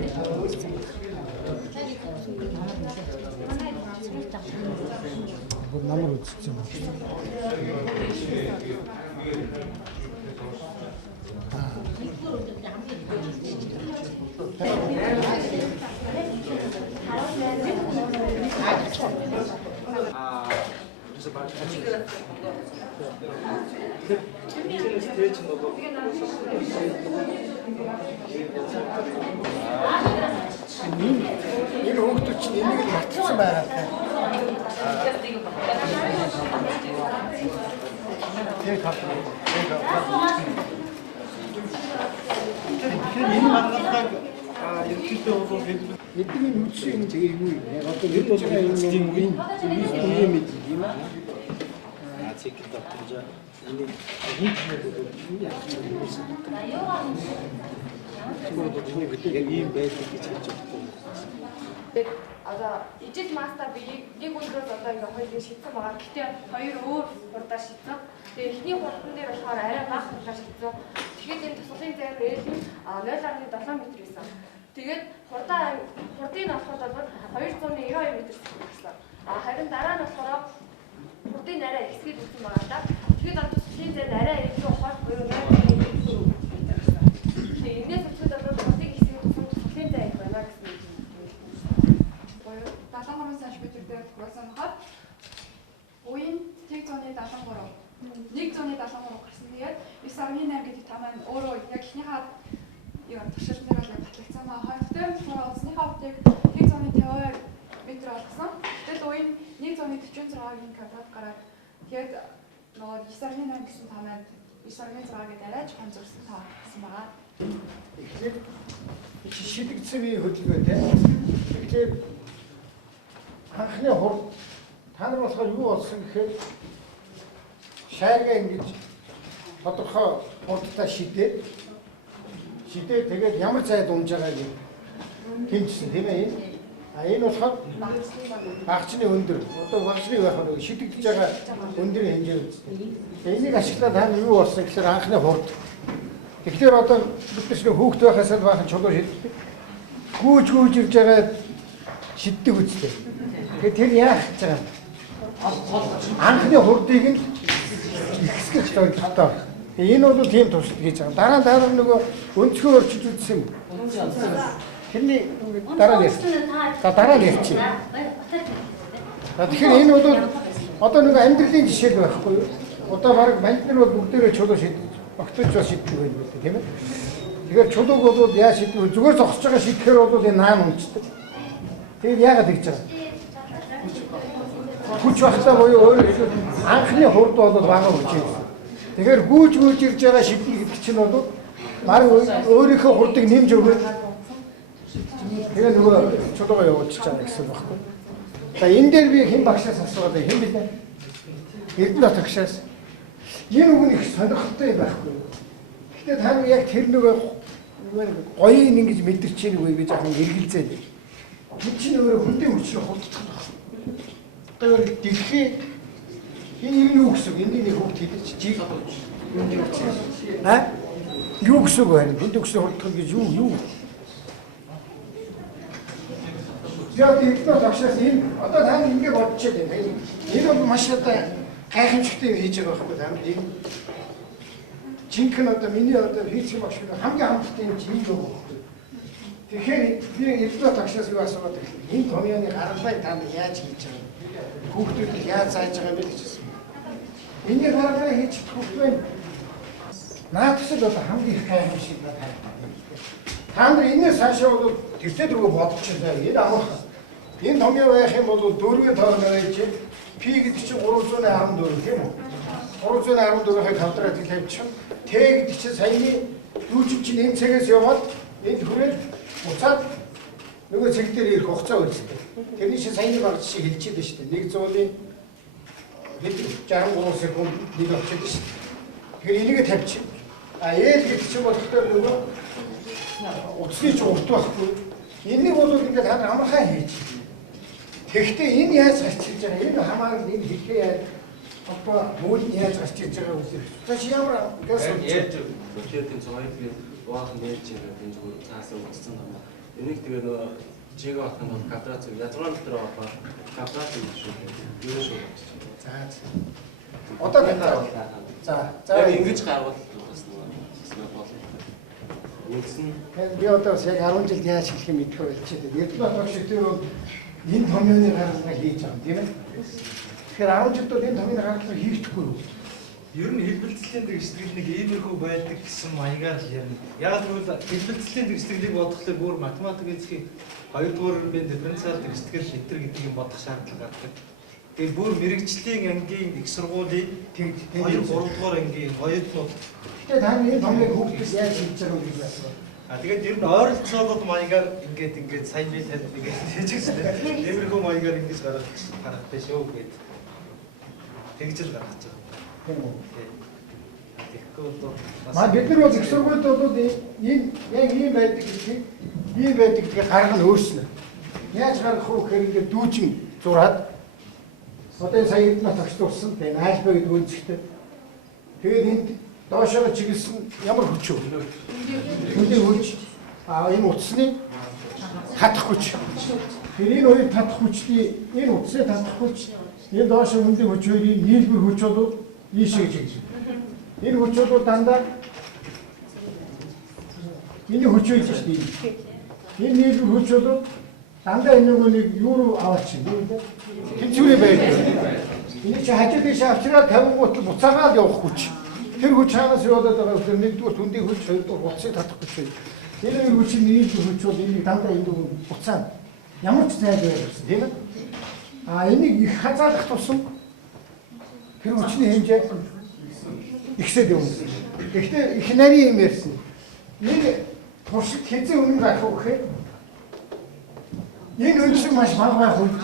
нэлээд өгсөн. Намар үзсэн юм. Энэ хүүхдүүд чинь энийг л матсан байгаа таа. Тэр хатна. Энэ мангалдаг ерөнхийдөө бол эдний үчиг юм тэгээ юу юм. Яг одоо бид бол энэ юм мэдээ юм аа. Цэкт тавьж энэ хинтнүүд бол юу яах юм бэ? Яг ийм байдаг гэж хэлж байна. Одоо ижил мастер би нэг өдрөөс одоо ингээ хоёул шийдсэн байгаа. Гэхдээ хоёр өөр хурдаар шийдсэн. Тэгээ эхний хурдан дээр болохоор арай бага хурдаар шийдсэн. Тэгэхээр энэ туслахын зайр ээлж 0.7 м байсан. Тэгээд хурдын болохоор бол 292 м гэсэн. Харин дараа нь болохоор хурдын арай ихсгээд өгсөн байгаа да. Тэгээд одоо туслахын зайр арай илүү ухаад буюу 0.1 м гэсэн. Тэгээ энэс өчигдөр одоо хурдыг ихсгээд өгсөн туслахын зайр байна гэсэн. Шүтэрдээ тохиолсон хаад үеийн 173 173 гарсан. Тэгээд 9.8 гэдэг та маань өөрөө яг ихнийхээ яг туршилт дээр бол батлагдсан байгаа. Хоёртой тохиолсныхаа хувьд 150 метр олгсон. Тэгэл үеийн 146-ийн квадрат гараад тэгээд нөгөө 9.8 гэсэн та маань 9.6 гэдэг арай жоохон зурсан таа гэсэн байгаа. Тэгэхээр шидэгдсэн үе хөдөлгөөтэй. Тэгэхээр анхны хурд та нар болохоор юу болсон гэхээр шайргаа ингэж тодорхой хурдтай шидээд тэгээд ямар зайд унж байгааг тэмцсэн тийм ээ. Энэ болохоор багцны өндөр. Одоо багцны байхад шидэгдэж байгаа өндрийн хэмжээ үздэг. Энийг ашиглаад та юу болсон гэхээр анхны хурд. Тэгэхээр одоо бид чинь хүүхд байхаас л баахан чулуу шиддэг. Гүүж ирж байгаа шиддэг үстэй. Тэгэхээр тэр яах гэж байгаа юм? Анхны хурдыг нь ихсгэж тооцоо. Энэ бол тийм туршилт хийж байгаа. Дараа нөгөө өнцгөө өрчиж үзсэн юм. Тэрний дараа нь дараа нь ярьчих. Тэгэхээр энэ бол одоо нөгөө амьдралын жишээ байхгүй юу? Одоо баг манд нар бол бүгдээрээ чулуу шидэж, огтж бас шиддэг байх юм тийм ээ. Тэгэхээр чулууг бол яаж шидэх вэ? Зүгээр зогсож байгаа шидэхээр бол энэ наан унцдаг. Тэгээд яагаад гэж байгаа? Хүч багтаа буюу өөрөөр анхны хурд бол бага хүч юм. Тэгэхээр гүүж ирж байгаа шидэл гэдэг чинь бол баг өөрийнхөө хурдыг нэмж өгөөд тэгээ нөгөө чулуугаа явуулчих чана гэсэн багхгүй. За энэ дээр би хэн багшаас асууад хэн билээ? Эрдэнэт багшаас. Энэ үг нь их сонирхолтой байхгүй. Гэхдээ та нар яг тэр нөгөө гоёыг ингэж мэдэрч ийн үгүй гэж ахын эргэлзээ. Тэр чинь өөрөө хүндийн хүчээр хурдчих байна. Одоо дэлхий энэ юу гэсэн үг? Энийг нэг хүүхд хэлж жиг юу гэсэн үг байна? Хүндийн хүчээр хурдчих гэж юу? Яг ихтэй багшаас энэ одоо та ингэ бодчиход байна. Энэ бол маш одоо гайхамшигтай хийж байгаа байхгүй та нар. Жинхэнэ одоо миний одоо хийх багш хамгийн хамттай юм чинь юу вэ? Тэгэхээр би ихтэй багшаас юу асууад байна? Энэ томьёоны гаргалыг та нар яаж хийж байгаа? Хүүхдүүд яаж зааж байгаа юм бэ гэж хэлсэн. Миний гаргалыг хийж хүүхдүүд наадас л одоо хамгийн их гайхамшиг байна. Та нар энэс цаашаа бол тэртээ дөрөв бодчихлаа. Энэ амархан. Энэ томьёо байх юм бол дөрвийн тоон байж P гэдэг чинь 314 тийм үү? 314-ийг квадрат хэлээвчих. Т гэдэг чинь саяны дүүжин чинь энэ цагаас яваад энд хүрээд буцаад нөгөө цаг дээр ирэх хугацаа үүсдэг. Тэрний чинь саяны баг жишээ хэлчихээд байна шүү дээ. 100-ийн 63 секунд нэг болчиход шүү дээ. Тэгэхээр энийг тавьчих. Ээл гэдэг чинь болохоор нөгөө утасны ч урт байхгүй. Энийг бол ингээд та нар амархан хийж. Тэгэхдээ энэ яаж гарч ирж байгаа? Энэ хамаарал энэ хэлхээ яаж одоо мөн яаж гарч ирж байгаа вэ? Тэгэж ямар газ ярьж өчигдэн цаавыг баахан ярьж байгаа энэ зүгээр цаасаа үзсэн юм. Энийг тэгээ нөгөө жиг авах нь квадрат зүг язгуурын дотор авах квадрат гэж шүү. Юу шүү. За. Одоо байна. За ингэж гаргуул бас нөгөө болно. Үндсэн би одоо бас яг 10 жилд яаж хэлэх юм мэдэхгүй болчиход байна. Эрдэнэ багш тэр энэ томьёоны гаргалгаа хийж байгаа юм тийм ээ. Тэгэхээр 10 жилд бол энэ томьёоны гаргалгаа хийчихгүй юу? Ер нь хэлбэлцлийн дэвсгэл нэг иймэрхүү байдаг гэсэн маягаар л ярина. Яг тэгвэл хэлбэлцлийн дэвсгэлийг бодглохлоор бүр математик эзхийн 2 дугаар би дифференциал дэвсгэл литер гэдгийг бодох шаардлага гардаг. Тэгээд бүр мэрэгжлийн ангийн их сургуулийн 2 3 дугаар ангийн хоёртнууд. Тэгэхээр та энэ томьёог хүүхдээс яаж хийж байгаа юм гэж асуув. Тэгээд ер нь ойролцоолууд маягаар ингээд сайн би танд ингээд хийж гэсэн. Иймэрхүү маягаар ингэж гарах биш үү гэд. Тэгж л гаргаж байгаа. Маа бид нар бол их сургуульд бол энэ яг ийм байдаг гэдгийг гаргана өөрснөө. Яаж гаргах вэ гэхээр ингээд дүүжин зураад одоо сая эднэ тагч дурсан тийм альфа гэдэг үнцгтэй. Тэгээд энд доошоо чиглэсэн ямар хүч вэ? Хүнтэй хүч. Энэ утасны татах хүч. Тэр энэ хоёр татах хүчний энэ утасны татах хүч энэ доошоо хүнтэй хүч хоёрын нийлбэр хүч бол ийшээ гэж. Энэ хүч бол дандаа энэ хүч үйж шүү дээ. Энэ нийлбэр хүч бол дандаа энэ нэг юу руу аваачих юм бэ? Тэнцвэрээ байдаг. Энэ чи хажуу дэше авчраад 50 гутал буцаагаад явах хүч. Тэр хүч хаанаас яваад байгаа вэ? Нэгдүгээр түндийн хүч, хоёрдугаар утсыг татах хүч. Энэ хоёр хүчийн нийлбэр хүч бол энийг дандаа энэ буцаа ямар ч зайлшгүй байсан тийм ээ. Энийг их хазаалах тусам тэр хүчний хэмжээ ихсээд юм. Гэхдээ их нарийн юм ярьсан. Энэ туршид хэзээ үнэн гарах вэ гэхээр энэ өнцөг маш бага байх үед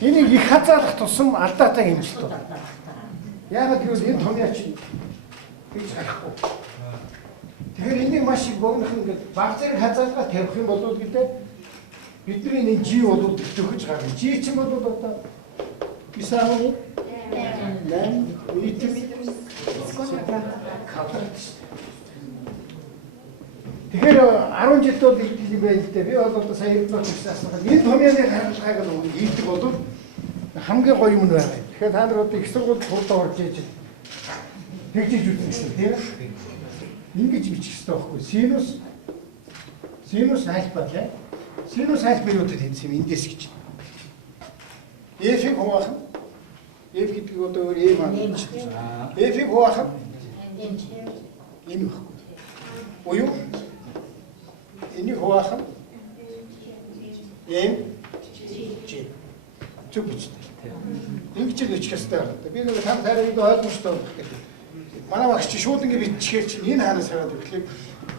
энийг их хазаалах тусам алдаатай хэмжилт байна. Яагаад гэвэл энэ томьёо чинь гэж гарахгүй. Тэгэхээр энийг маш их богинох ингээд баг зэрэг хазаалгаа тавих юм бол гэдэг бидний энэ G бол төгөж гарна. G чинь бол одоо бисааны 8 литр квадрат. Тэгэхээр 10 жилд бол ийм юм байл л дээ. Би бол одоо сая хэдэн жил асуусан. Энэ томьёоны гаргалгааг нь ийдэг бол хамгийн гоё юм байна. Тэгэхээр та нар одоо их сургууль хурдан орж иж тэгжиж үзсэн тийм ээ. Ингэж бичих хэрэгтэй байхгүй. Синус альфа тийм. Синус альфа юу гэдэг юм эндээс гэж. F-ийг хуваах. F гэдэг одоо E маань. F-ийг хуваах. Энэ баг. Буюу энийг хуваах. M G. Зүг бичтэй. Ингэж л бичих хэрэгтэй байна. Би нэг тань таарыг ойлгомжтой болох гэдэг. Манай багш чи шууд ингэ биччихээр чинь энэ хаанаас хараад ирэхлээр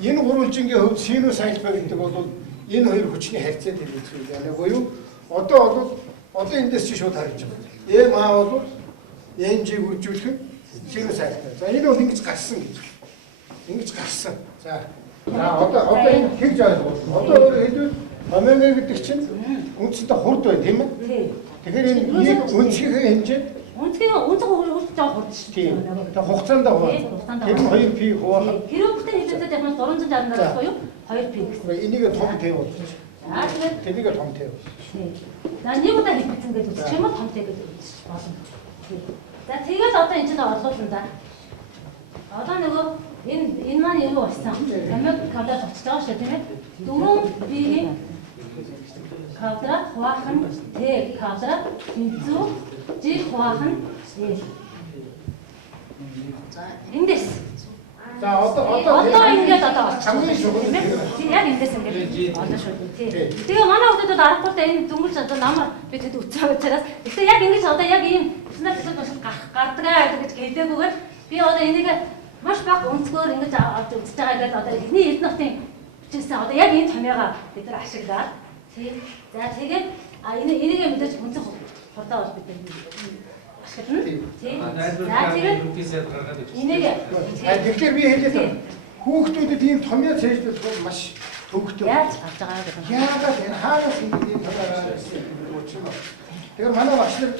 энэ гурвалжингийн хувьд синус альфа гэдэг бол энэ хоёр хүчний харьцаа тэмдэглэж байна. Буюу одоо эндээс чи шууд харж байгаа. M бол NG үржүүлэх синус альфа. За энэ бол ингэж гарсан гэж. Ингэж гарсан. За одоо энэ тэгж ойлгоо. Одоо өөрөөр хэлбэл омега гэдэг чинь үндсэндээ хурд байна тийм ээ? Тэгэхээр энэ үнцгийн хэмжээ үнцгийн хурд жоо хурд шүү. Тийм. Тэгээ хугацаанд хуваах. Тэр нь 2p хуваах. Кирүүхтэй хэлээд яг нь 360 дараа боёо 2p гэсэн. Энийг том т бол. Тэгээд тэнийг том т. За нэг удаа хэлсэн гэж үзчих юм уу том т гэж үзчих болно. За тэгээд одоо энэ чинь орлуулна да. Одоо нөгөө энэ маань юу болсон? Амиг квадрат очиж байгаа шүү тийм ээ. 4p квадрат хуваах нь t квадрат тэнцүү g хуваах нь l. За эндээс. За одоо ингээд одоо хамгийн шугал тийм яг эндээс ингээд одоо шүү дээ. Тэгээ манай хүмүүс бол аргагүй энэ дөнгөж одоо намар би тэд үцээ учраас гэхдээ яг ингэж одоо яг ийм стандарт хэсэг бас гардаг гэж хэлдээгүйгээр би одоо энийг маш бага өнцгөр ингэж авч үзэж байгаа гэдэг одоо эхний эрдэнэтийн бичсэн одоо яг энэ томьёогоо бид нар ашиглаад тийм. За тэгээд энийг мэдээж үнцэн хурдаа бол бид ашиглана. Тийм. За тэгээд энийг тэгэхээр би хэлээд хүүхдүүдэд ийм томьёо цээжлэх бол маш төвөгтэй. яаж авч байгаа гэдэг нь. Яагаад энэ хаанаас ийм томьёо гарсан юм. Тэгэхээр манай багш нар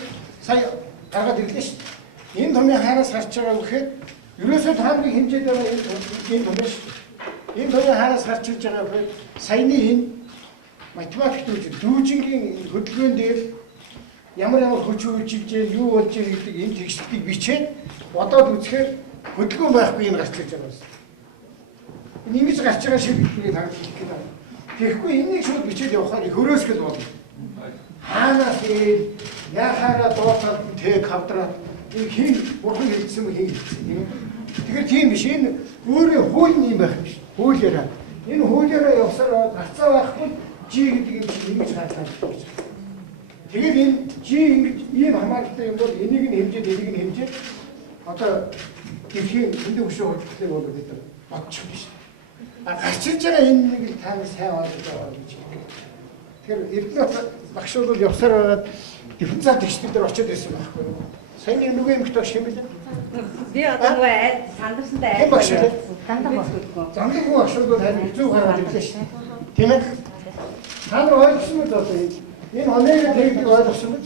сая гаргаад ирлээ шүү дээ. Энэ томьёо хаанаас гарч байгаа вэ гэхээр ерөөсөө таамагийн хэмжээд байгаа энэ томьёо шүү дээ. Энэ хоёрын хаанаас гарч ирж байгаа вэ? Саяны энэ математик дүүжингийн хөдөлгөөн дээр ямар хүч үйлчилж юу болж байгаа гэдэг энэ текстийг бичээд бодоод үзэхээр хөдөлгөөн байхгүй юм гарч ирж байгаа юм. Энэ ингэж гарч байгаа шиг биднийг харуулж байна. Тэгэхгүй энийг шууд бичээд явахаар хөрөөсгөл болно. Хаанаас яхаараа дуутаад тэг хавдраад энэ хин бурхан хэлсэн юм хин хэлсэн. Тэгэхээр тийм биш. Энэ өөрөө хууль юм байх биш. Хуулиараа. Энэ хуулиараа явсаар гарцаа байхгүй G гэдэг юм чинь ингэж гарлаа гэж. Тэгээд энэ G ингэж ийм хамааралтай юм бол энийг нь хэмжээд энийг нь хэмжээд одоо дэлхийн хөндөө хөшөө хөдөлгөөнийг бол бид бодчих биш. Гарч ирж байгаа энэ нэг л таны сайн ойлгож байгаа гэж. Тэгэхээр Эрдэнэт багш бол явсаар байгаад дифференциал текстүүд дээр очиод байсан байхгүй юу? Сайн нэг нүгэ эмэгтэй багш юм билээ. Би одоо нөгөө сандарсантай Хэн багш вэ? дандаа багш. Зандаггүй багш бол харин хэцүү гараад ирлээ шүү. Тийм ээ. Та нар ойлгосон уу одоо энэ оныг тэгдэг ойлгосон уу?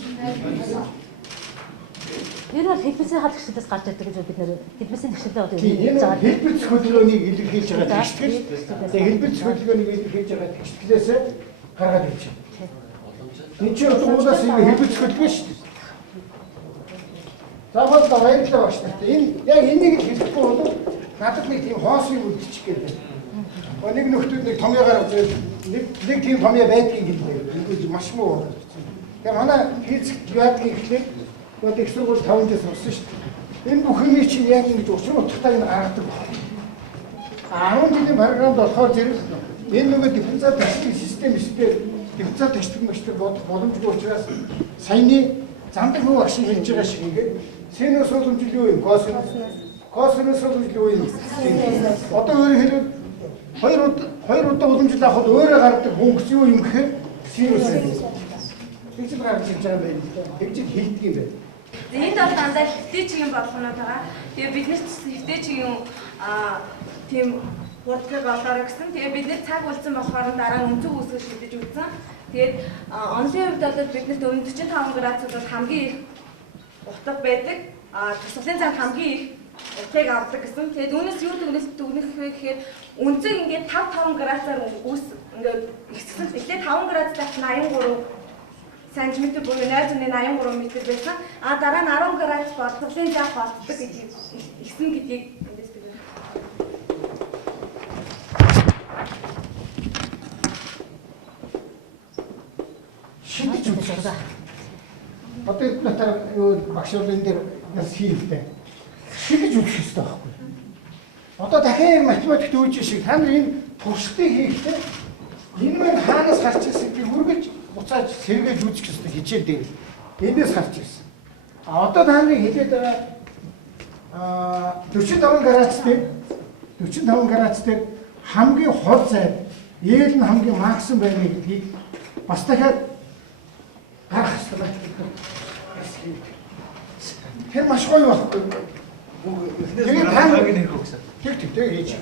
Ер нь хэлбэцийн хал хэвчлээс гарч ирдэг гэж бид нэр хэлбэцийн хэвчлээ одоо Тийм энэ хэлбэц хөдөлгөөнийг илэрхийлж байгаа текстгэл. Тэгээ хэлбэц хөдөлгөөнийг илэрхийлж байгаа текстглээс гаргаад ирж байна. Энэ чинь одоо уулаас ингэ хэлбэц хөдөлгөөн шүү дээ. За бол баярлалаа багш нарт. Энэ яг энийг хэлэхгүй бол надад нэг тийм хоос юм үлдчих гээл. Нэг нөхдүүд нэг томьёогоор нэг тийм томьёо байдгийг хэлээ. Маш муу. Тэгээ манай физик яадгийг ихлээр одоо их сургууль 5 жилээс сурсан шүү дээ. Энэ бүх юмыг чинь яг ингэж учир утгатай энэ гаргадаг байна. 10 жилийн програмд болохоор зэрэг энэ нөгөө дифференциал тестийн систем эсвэл дифференциал тестийн машиныг бодох боломжгүй учраас саяны зандаг хөв агшин хэлж байгаа шиг ингээд синус боломжтой юу юм? Косинус боломжтой юу юм? Одоо өөрөөр хэлбэл хоёр удаа уламжлал авахд өөрөө гардаг хөнгөс юу юм гэхээр синус юм. Тэгж гаргаж ирж байгаа юм байна. Тэгж хэлдэг юм байна. Энд бол дандаа хэвтэйчгийн болгонод байгаа. Тэгээ бид нар хэвтэйчгийн тийм хурдлагыг олоорой гэсэн. Тэгээ бид нар цаг үлдсэн болохоор дараа нь өнцөг үсгэж шидэж үзсэн. Тэгээд онлын хувьд бол биднэрт өмнө 45 градусд бол хамгийн их утга байдаг. Тусгалын цаг хамгийн их утгыг авдаг гэсэн. Тэгээд үүнээс юу дүгнэх вэ гэхээр өнцөг ингээд 5 градусаар ингээд ихссэн. Эхлээд 5 градустай 83 см буюу 0.83 м байсан. Дараа нь 10 градус боловсролын зах болцдог гэж ихсэн гэдгийг эндээс бид шидэж үзсэн. Одоо энэ натаа багш урын дээр нас хийлтэй. Шидэж үзэх хэрэгтэй байхгүй. Одоо дахиад математикт үүж шиг та нар энэ туршлагыг хийхдээ энэ мань хаанаас гарч ирсэн би үргэлж буцааж сэргээж үзэх хэрэгтэй хичээл дээр. Эндээс гарч ирсэн. Одоо та нарыг хэлээд байгаа 45 градус дээр хамгийн хол зай ээл нь хамгийн максимум байна гэдгийг бас дахиад гарах хэрэгтэй. Тэр маш гоё байхгүй. Тэгээд таанаг нэг хөөсөн. Тэг хийж.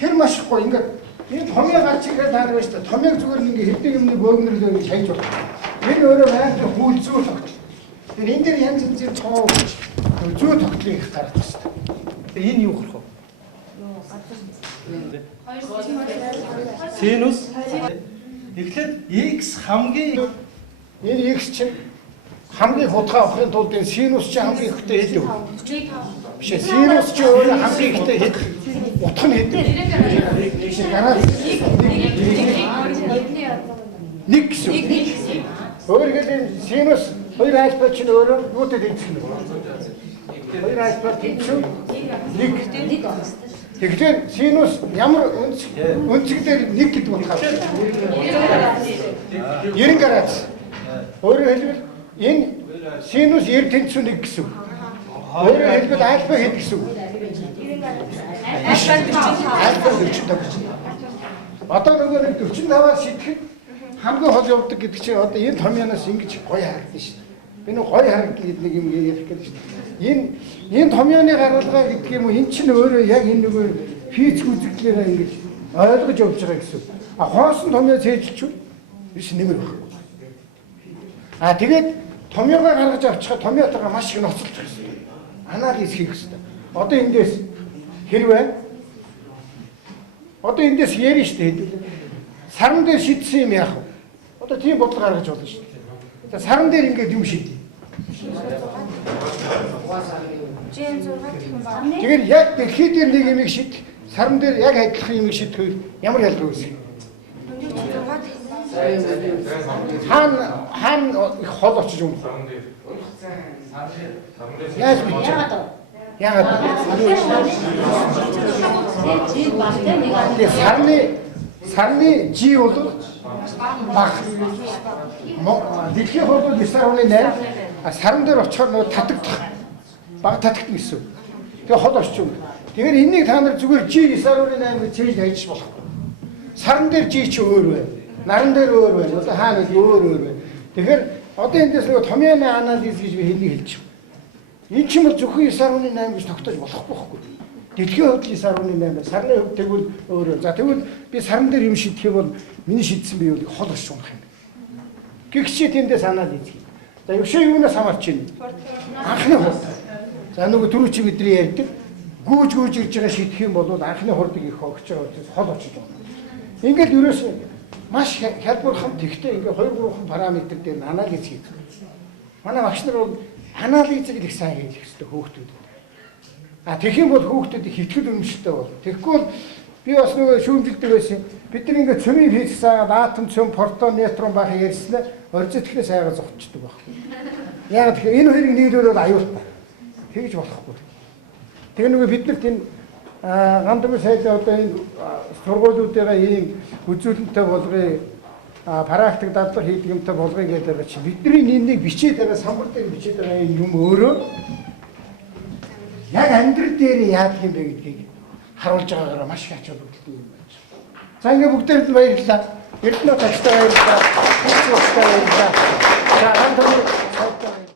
Тэр маш гоё ингээд энэ томьёо гарч ирээд таар байж та томьёог зүгээр нэг хэдэн юмны бөөгнөрлөө гэж хайж байна. Энэ өөрөө байнга хүл зүү тогтол. Тэр энэ дэр янз янзын тоо зүү тогтлыг их гаргах хэрэгтэй. Тэгээ энэ юу гарах вэ? Синус. Эхлээд x хамгийн Энэ x чинь хамгийн хутга авахын тулд энэ синус чинь хамгийн ихтэй хэд вэ? Биш ээ синус чинь өөрөө хамгийн ихтэй хэд? Утга нь хэд? Гараад нэг гэсэн. Өөрөөр хэлбэл синус 2 альфа чинь өөрөө юутай тэнцэх юм бэ? 2 альфа тэнцүү 1. Тэгэхээр синус ямар өнцгдэр 1 гэдэг утгаар 90 градус. Өөрөөр хэлбэл энэ синус 90 тэнцүү 1 гэсэн. Өөрөөр хэлбэл альфа хэд гэсэн үг? Альфа 45. Одоо нөгөө 45-аас шидэхэд хамгийн хол явдаг гэдэг чинь одоо энэ томьёоноос ингэж гоё харагдана шүү дээ. Би нэг гоё харагдана гэдэг нэг юм ярих гэдэг шүү дээ. Энэ томьёоны гаргалгаа гэдэг юм уу? Эн чинь өөрөө яг энэ нөгөө физик үзэгдлээрээ ингэж ойлгож явж байгаа гэсэн. Хоосон томьёо цээжилчихвэл биш нэмэр баг. Тэгээд томьёогоо гаргаж авчихад томьёотойгоо маш их ноцолж байгаа. Анализ хийх хэрэгтэй. Одоо эндээс хэрвээ Одоо эндээс ярина шүү дээ хэдүүлээ. Саран дээр шидсэн юм яах вэ? Одоо тийм бодлого гаргаж болно шүү дээ. За саран дээр ингээд юм шид. Тэгэхээр яг дэлхий дээр нэг юм шид, саран дээр яг адилхан юм шидэх ямар ялгаа үүсгэх? Хаана их хол очиж юм бэ? Яаж бич? Яагаад? Сарны жи бол баг. Дэлхийн хол бол 9.8, саран дээр очихоор нөгөө татагдах. Баг татагдана гэсэн. Тэгээ хол орчих юм. Тэгэхээр энэнийг та нар зүгээр жи 9.8 гэж чийж хайж болохгүй. Саран дээр жи чи өөр бай. Наран дээр өөр бай. Одоо хаана өөр бай. Тэгэхээр одоо эндээс нөгөө томьёоны анализ гэж би хэлний хэлж байна. Энэ ч юм бол зөвхөн 9.8 гэж тогтоож болохгүй байхгүй. Дэлхийн хувьд 9.8, сарны хувьд тэгвэл өөрөө. За тэгвэл би саран дээр юм шийдэх бол миний шийдсэн бие бол хол орчих юм байна. Гэгчээ тэндээс анализ хий. За өшөө юунаас хамаарч байна? Анхны хурд. За нөгөө түрүү чи бидний ярьдаг гүүж ирж байгаа шийдэх юм бол анхны хурдыг их огч байгаа учраас хол очиж байна. Ингээд ерөөсөө маш хялбархан тэгтээ ингээ 2-3 параметр дээр анализ хийдэг. Манай багш нар бол анализыг их сайн хийж хэрэгтэй хүүхдүүд. Тэгэх юм бол хүүхдүүдийг хитгэл өмшөлтэй бол. Тэгэхгүй бол би бас нөгөө шүүмжилдэг байсан. Бид нар ингээ цөмийн физикс заагаад атом, цөм, протон, нейтрон бах ярьснаа орзо тэгэхээр сайгаа зогтчдөг байхгүй. Яг тэгэхээр энэ хоёрыг нийлүүлээд аюултай. Тэгж болохгүй. Тэгээ нөгөө бид нарт энэ гандамж сайдаа одоо энэ сургуулиудаа ийм үзүүлэлттэй болгоё, практик дадлага хийдэг юмтай болгоё гэдэг байгаа чи бидний энийг бичээд байгаа самбар дээр бичээд байгаа юм өөрөө яг амьдрал дээр яадаг юм бэ гэдгийг харуулж байгаагаар маш их ач холбогдолтой юм байна. За ингээ бүгдээрээ баярлалаа. Эрдэнэ тагчтай баярлалаа. Бүгд баярлалаа.